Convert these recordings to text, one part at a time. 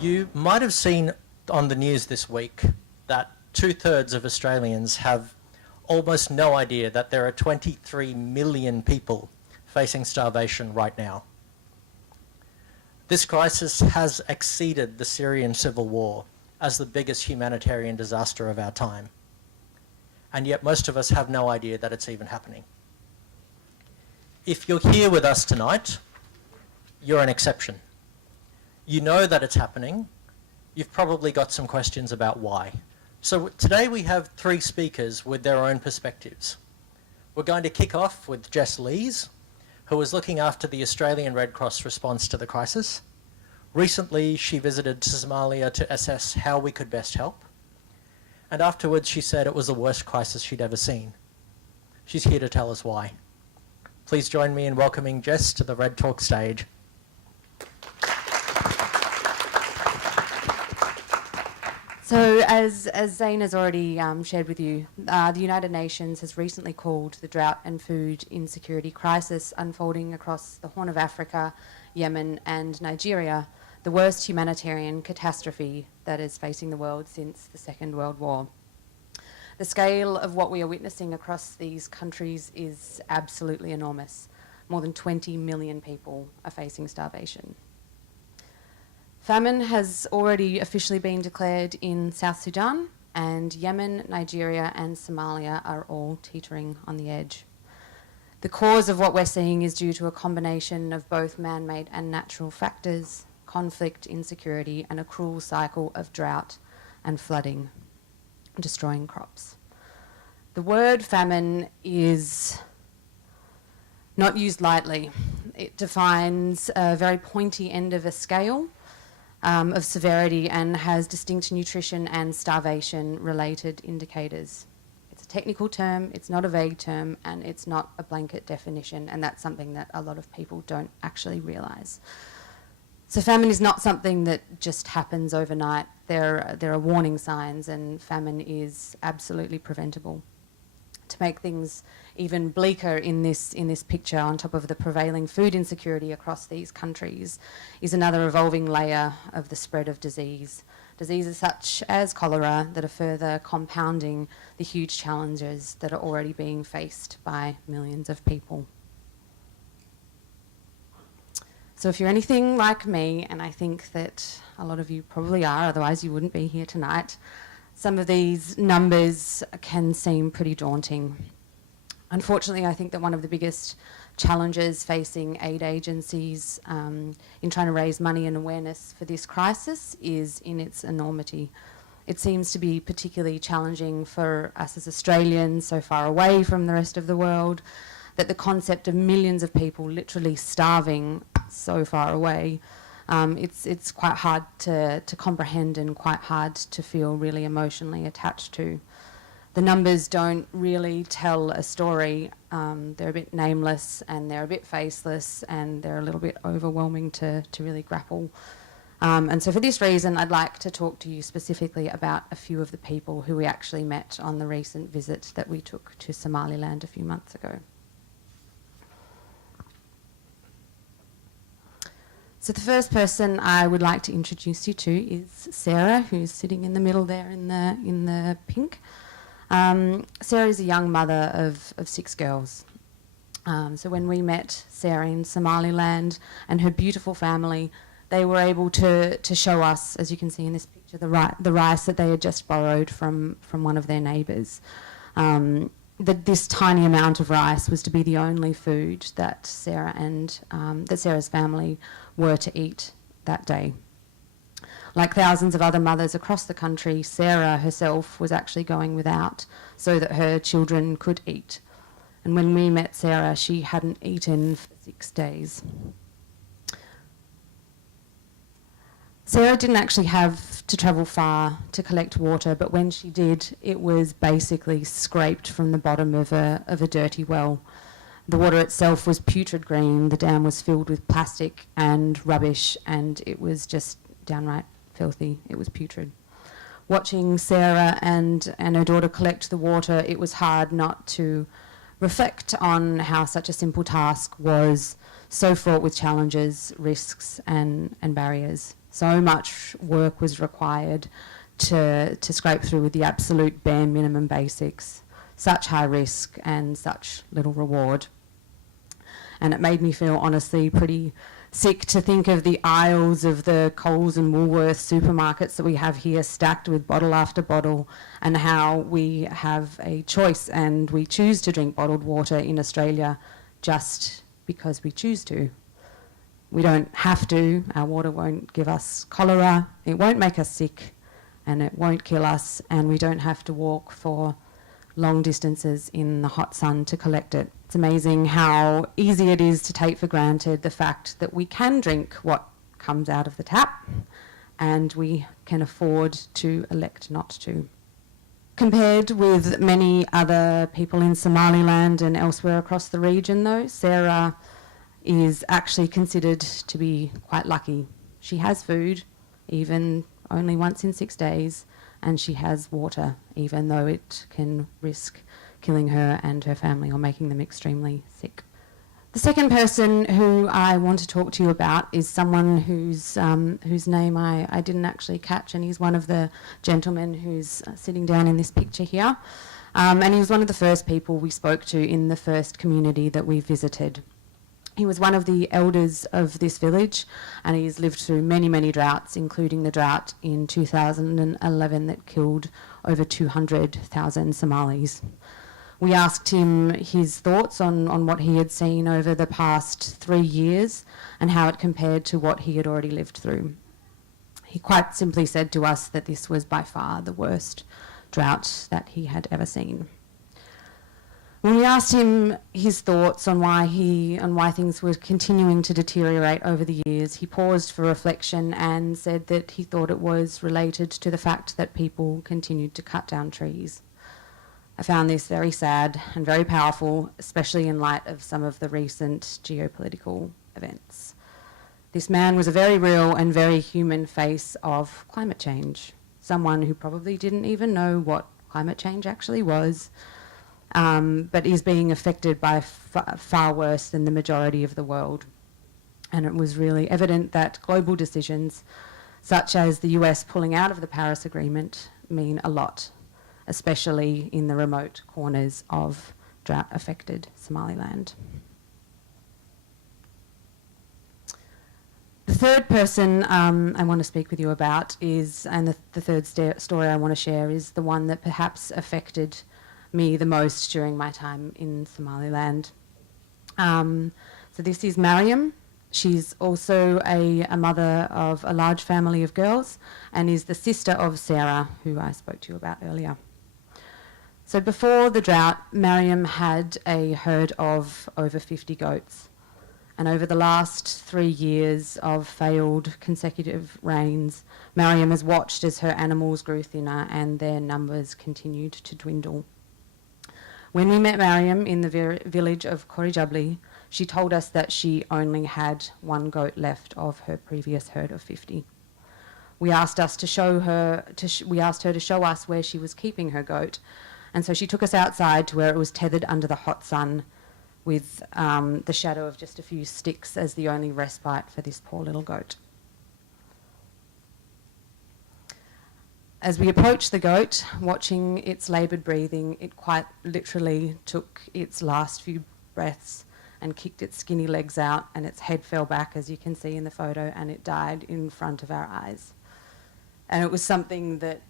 You might have seen on the news this week that 2/3 of Australians have almost no idea that there are 23 million people facing starvation right now. This crisis has exceeded the Syrian civil war as the biggest humanitarian disaster of our time. And yet most of us have no idea that it's even happening. If you're here with us tonight, you're an exception. You know that it's happening. You've probably got some questions about why. So today we have 3 speakers with their own perspectives. We're going to kick off with Jess Lees, who was looking after the Australian Red Cross response to the crisis. Recently, she visited Somalia to assess how we could best help. And afterwards, she said it was the worst crisis she'd ever seen. She's here to tell us why. Please join me in welcoming Jess to the Red Talk stage. So as Zane has already shared with you, the United Nations has recently called the drought and food insecurity crisis unfolding across the Horn of Africa, Yemen and Nigeria the worst humanitarian catastrophe that is facing the world since the Second World War. The scale of what we are witnessing across these countries is absolutely enormous. More than 20 million people are facing starvation. Famine has already officially been declared in South Sudan, and Yemen, Nigeria and Somalia are all teetering on the edge. The cause of what we're seeing is due to a combination of both man-made and natural factors, conflict, insecurity, and a cruel cycle of drought and flooding, destroying crops. The word famine is not used lightly. It defines a very pointy end of a scale of severity and has distinct nutrition and starvation related indicators. It's a technical term, it's not a vague term, and it's not a blanket definition, and that's something that a lot of people don't actually realise. So famine is not something that just happens overnight. There are warning signs, and famine is absolutely preventable. To make things even bleaker in this picture, on top of the prevailing food insecurity across these countries, is another evolving layer of the spread of disease. Diseases such as cholera that are further compounding the huge challenges that are already being faced by millions of people. So if you're anything like me, and I think that a lot of you probably are, otherwise you wouldn't be here tonight, some of these numbers can seem pretty daunting. Unfortunately, I think that one of the biggest challenges facing aid agencies in trying to raise money and awareness for this crisis is in its enormity. It seems to be particularly challenging for us as Australians, so far away from the rest of the world, that the concept of millions of people literally starving so far away, it's quite hard to comprehend and quite hard to feel really emotionally attached to. The numbers don't really tell a story. They're a bit nameless and they're a bit faceless and they're a little bit overwhelming to really grapple. And so for this reason, I'd like to talk to you specifically about a few of the people who we actually met on the recent visit that we took to Somaliland a few months ago. So the first person I would like to introduce you to is Sarah, who's sitting in the middle there in the pink. Sarah is a young mother of 6 girls. So when we met Sarah in Somaliland and her beautiful family, they were able to show us, as you can see in this picture, the rice that they had just borrowed from one of their neighbours. That this tiny amount of rice was to be the only food that Sarah and that Sarah's family were to eat that day. Like thousands of other mothers across the country, Sarah herself was actually going without so that her children could eat. And when we met Sarah, she hadn't eaten for 6 days. Sarah didn't actually have to travel far to collect water, but when she did, it was basically scraped from the bottom of a dirty well. The water itself was putrid green, the dam was filled with plastic and rubbish, and it was just downright filthy. It was putrid. Watching Sarah and her daughter collect the water, it was hard not to reflect on how such a simple task was so fraught with challenges, risks and barriers. So much work was required to scrape through with the absolute bare minimum basics, such high risk and such little reward. And it made me feel honestly pretty sick to think of the aisles of the Coles and Woolworths supermarkets that we have here stacked with bottle after bottle, and how we have a choice and we choose to drink bottled water in Australia just because we choose to. We don't have to. Our water won't give us cholera, it won't make us sick, and it won't kill us, and we don't have to walk for long distances in the hot sun to collect it. It's amazing how easy it is to take for granted the fact that we can drink what comes out of the tap and we can afford to elect not to. Compared with many other people in Somaliland and elsewhere across the region though, Sarah is actually considered to be quite lucky. She has food, even only once in 6 days, and she has water, even though it can risk killing her and her family or making them extremely sick. The second person who I want to talk to you about is someone whose name I didn't actually catch, and he's one of the gentlemen who's sitting down in this picture here. And he was one of the first people we spoke to in the first community that we visited. He was one of the elders of this village, and he's lived through many, many droughts, including the drought in 2011 that killed over 200,000 Somalis. We asked him his thoughts on what he had seen over the past 3 years and how it compared to what he had already lived through. He quite simply said to us that this was by far the worst drought that he had ever seen. When we asked him his thoughts on why things were continuing to deteriorate over the years, he paused for reflection and said that he thought it was related to the fact that people continued to cut down trees. I found this very sad and very powerful, especially in light of some of the recent geopolitical events. This man was a very real and very human face of climate change, someone who probably didn't even know what climate change actually was, but is being affected by far worse than the majority of the world. And it was really evident that global decisions, such as the US pulling out of the Paris Agreement, mean a lot, especially in the remote corners of drought-affected Somaliland. The third person I want to speak with you about is, and the third story I want to share is the one that perhaps affected me the most during my time in Somaliland. So this is Miriam. She's also a mother of a large family of girls and is the sister of Sarah, who I spoke to you about earlier. So before the drought, Miriam had a herd of over 50 goats. And over the last 3 years of failed consecutive rains, Miriam has watched as her animals grew thinner and their numbers continued to dwindle. When we met Miriam in the village of Korijabli, she told us that she only had 1 goat left of her previous herd of 50. We asked her to show us where she was keeping her goat, and so she took us outside to where it was tethered under the hot sun, with the shadow of just a few sticks as the only respite for this poor little goat. As we approached the goat, watching its laboured breathing, it quite literally took its last few breaths and kicked its skinny legs out, and its head fell back, as you can see in the photo, and it died in front of our eyes. And it was something that,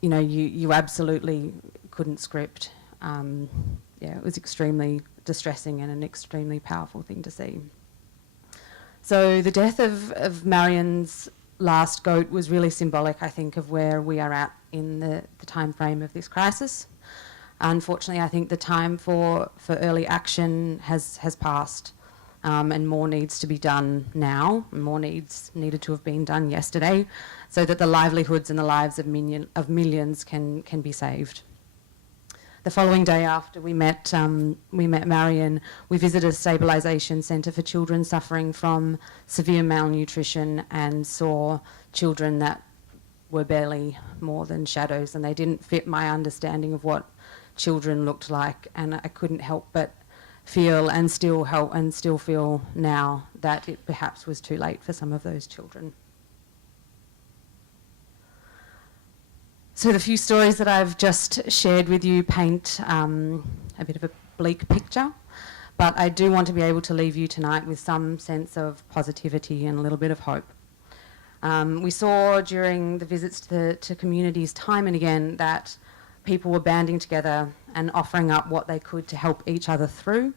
you know, you absolutely couldn't script. It was extremely distressing and an extremely powerful thing to see. So the death of Miriam's last goat was really symbolic, I think, of where we are at in the time frame of this crisis. Unfortunately, I think the time for early action has passed, and more needs to be done now. More needed to have been done yesterday, so that the livelihoods and the lives of millions can be saved. The following day after we met Marion, we visited a stabilisation centre for children suffering from severe malnutrition and saw children that were barely more than shadows, and they didn't fit my understanding of what children looked like, and I couldn't help but feel and still feel now that it perhaps was too late for some of those children. So the few stories that I've just shared with you paint a bit of a bleak picture, but I do want to be able to leave you tonight with some sense of positivity and a little bit of hope. We saw during the visits to communities time and again that people were banding together and offering up what they could to help each other through.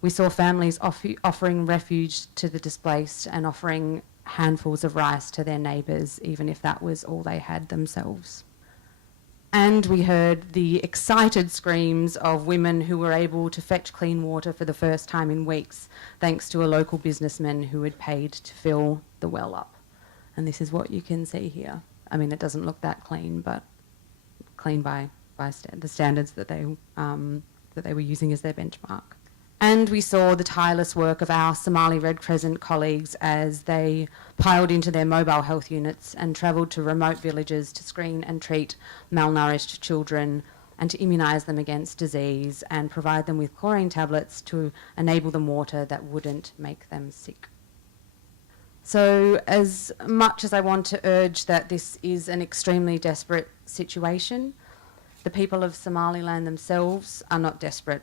We saw families offering refuge to the displaced and offering handfuls of rice to their neighbours, even if that was all they had themselves. And we heard the excited screams of women who were able to fetch clean water for the first time in weeks, thanks to a local businessman who had paid to fill the well up. And this is what you can see here. I mean, it doesn't look that clean, but clean by the standards that they were using as their benchmark. And we saw the tireless work of our Somali Red Crescent colleagues as they piled into their mobile health units and travelled to remote villages to screen and treat malnourished children and to immunise them against disease and provide them with chlorine tablets to enable them water that wouldn't make them sick. So as much as I want to urge that this is an extremely desperate situation, the people of Somaliland themselves are not desperate.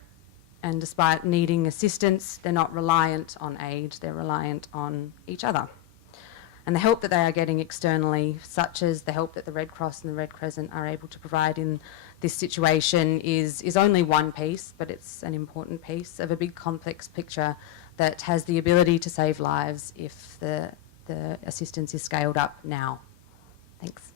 And despite needing assistance, they're not reliant on aid, they're reliant on each other. And the help that they are getting externally, such as the help that the Red Cross and the Red Crescent are able to provide in this situation, is only one piece, but it's an important piece of a big complex picture that has the ability to save lives if the assistance is scaled up now. Thanks.